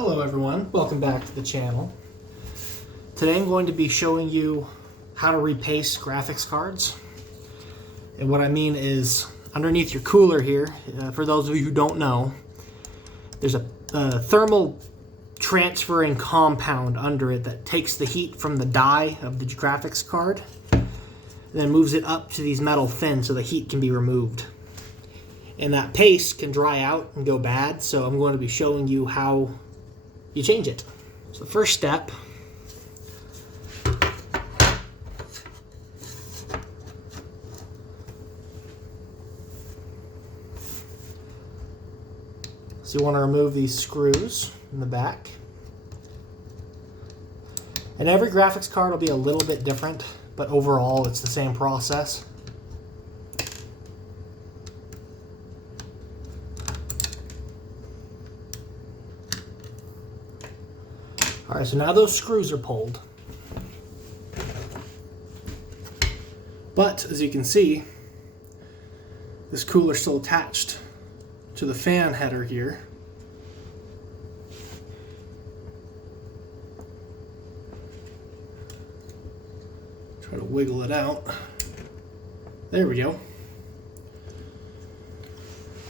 Hello everyone, welcome back to the channel. Today I'm going to be showing you how to repaste graphics cards. And what I mean is, underneath your cooler here, for those of you who don't know, there's a thermal transferring compound under it that takes the heat from the die of the graphics card and then moves it up to these metal fins so the heat can be removed. And that paste can dry out and go bad, so I'm going to be showing you how you change it. So the first step, so you want to remove these screws in the back. And every graphics card will be a little bit different, but overall it's the same process. Alright, so now those screws are pulled. But, as you can see, this cooler is still attached to the fan header here. Try to wiggle it out. There we go.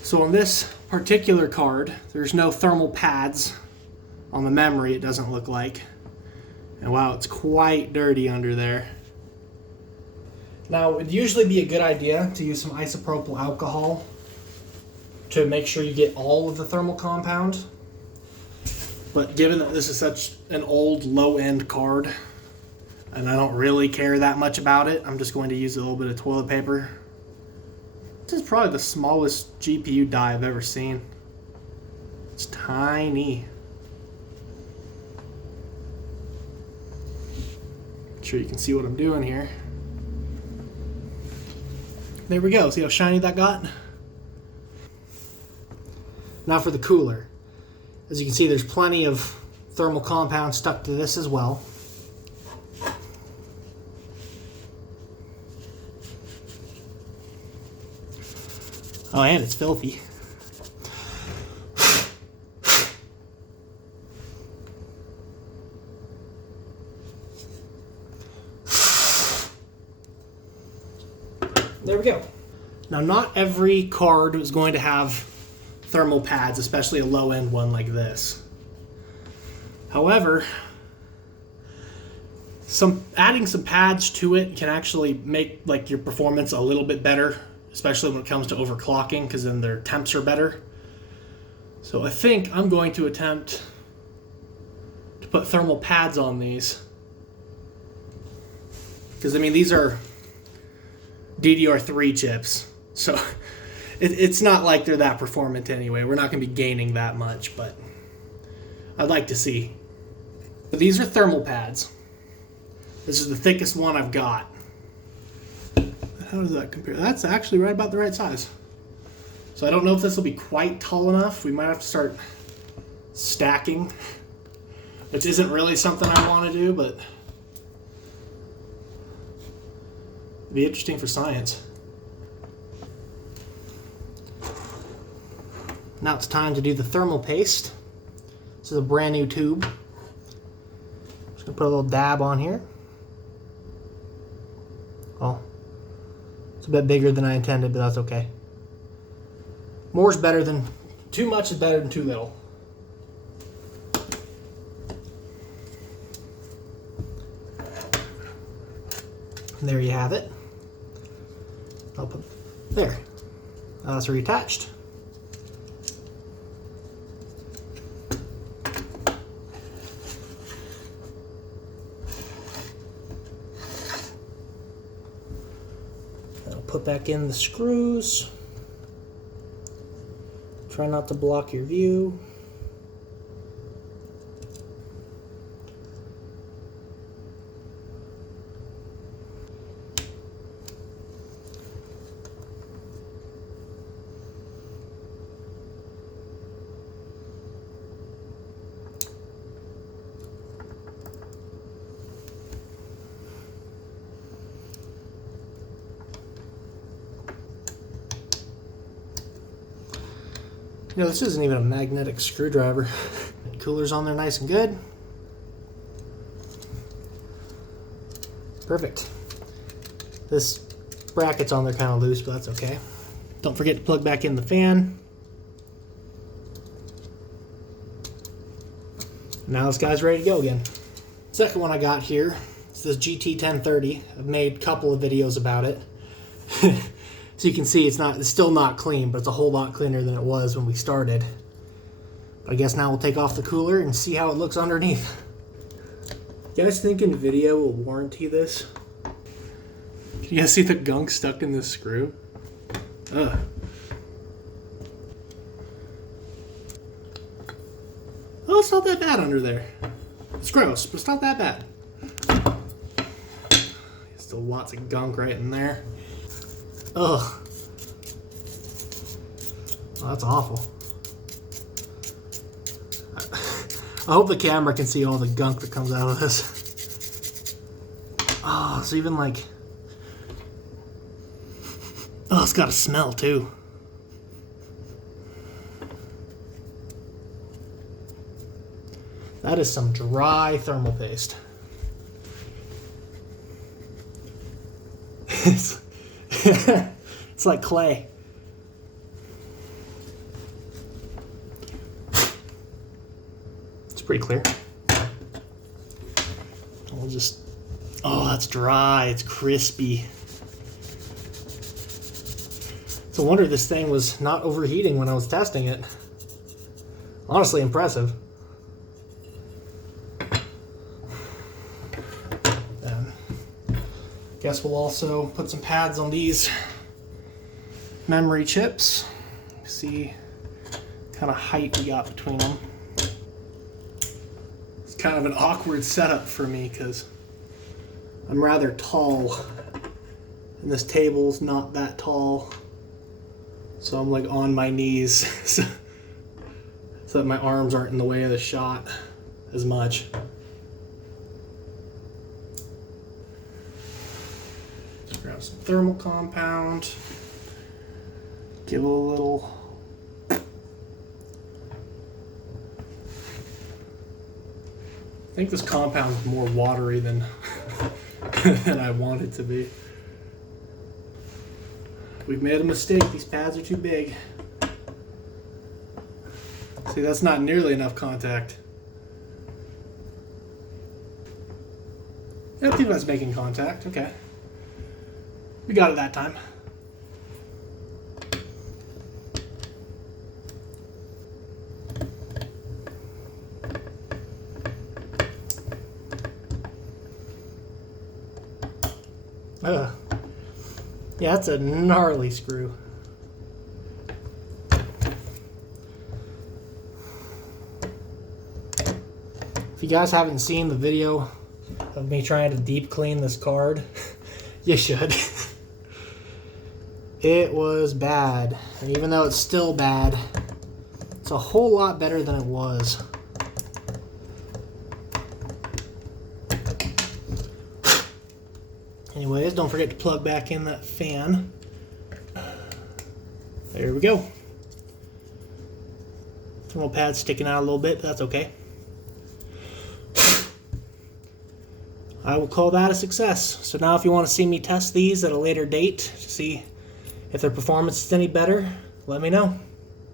So on this particular card, there's no thermal pads. On the memory, it doesn't look like. And wow, it's quite dirty under there. Now, it would usually be a good idea to use some isopropyl alcohol to make sure you get all of the thermal compound. But given that this is such an old, low-end card, and I don't really care that much about it, I'm just going to use a little bit of toilet paper. This is probably the smallest GPU die I've ever seen. It's tiny. Sure you can see what I'm doing here. There we go. See how shiny that got? Now for the cooler. As you can see, there's plenty of thermal compound stuck to this as well. Oh, and it's filthy. There we go. Now, not every card is going to have thermal pads, especially a low-end one like this. However, adding some pads to it can actually make your performance a little bit better, especially when it comes to overclocking, because then their temps are better. So I think I'm going to attempt to put thermal pads on these, because I mean these are DDR3 chips, so it's not like they're that performant anyway. We're not going to be gaining that much, but I'd like to see. But these are thermal pads. This is the thickest one I've got. How does that compare? That's actually right about the right size. So I don't know if this will be quite tall enough. We might have to start stacking, which isn't really something I want to do, but it'd be interesting for science. Now it's time to do the thermal paste. This is a brand new tube. Just gonna put a little dab on here. Oh, it's a bit bigger than I intended, but that's okay. More is better than, too much is better than too little. And there you have it. I'll put there. That's reattached. I'll put back in the screws. Try not to block your view. You know, this isn't even a magnetic screwdriver. Cooler's on there nice and good. Perfect. This bracket's on there kind of loose, but that's okay. Don't forget to plug back in the fan. Now this guy's ready to go again. Second one I got here is this GT1030. I've made a couple of videos about it. So you can see it's still not clean, but it's a whole lot cleaner than it was when we started. But I guess now we'll take off the cooler and see how it looks underneath. You guys think NVIDIA will warranty this? Can you guys see the gunk stuck in this screw? Ugh. Oh, it's not that bad under there. It's gross, but it's not that bad. Still lots of gunk right in there. Ugh. Oh, that's awful. I hope the camera can see all the gunk that comes out of this. Oh, it's even like... Oh, it's got a smell too. That is some dry thermal paste. It's like clay. It's pretty clear. I'll just... Oh, that's dry. It's crispy. It's a wonder this thing was not overheating when I was testing it. Honestly, impressive. Guess we'll also put some pads on these memory chips. See kind of height we got between them. It's kind of an awkward setup for me because I'm rather tall and this table's not that tall. So I'm like on my knees so that my arms aren't in the way of the shot as much. Grab some thermal compound, give it a little I think this compound is more watery than than I want it to be. We've made a mistake. These pads are too big. See, that's not nearly enough contact. I think that's making contact. Okay. We got it that time. Yeah, that's a gnarly screw. If you guys haven't seen the video of me trying to deep clean this card, you should. It was bad, and even though it's still bad, it's a whole lot better than it was. Anyways, don't forget to plug back in that fan. There we go. Thermal pad's sticking out a little bit, but that's okay. I will call that a success. So now if you want to see me test these at a later date to see if their performance is any better, let me know.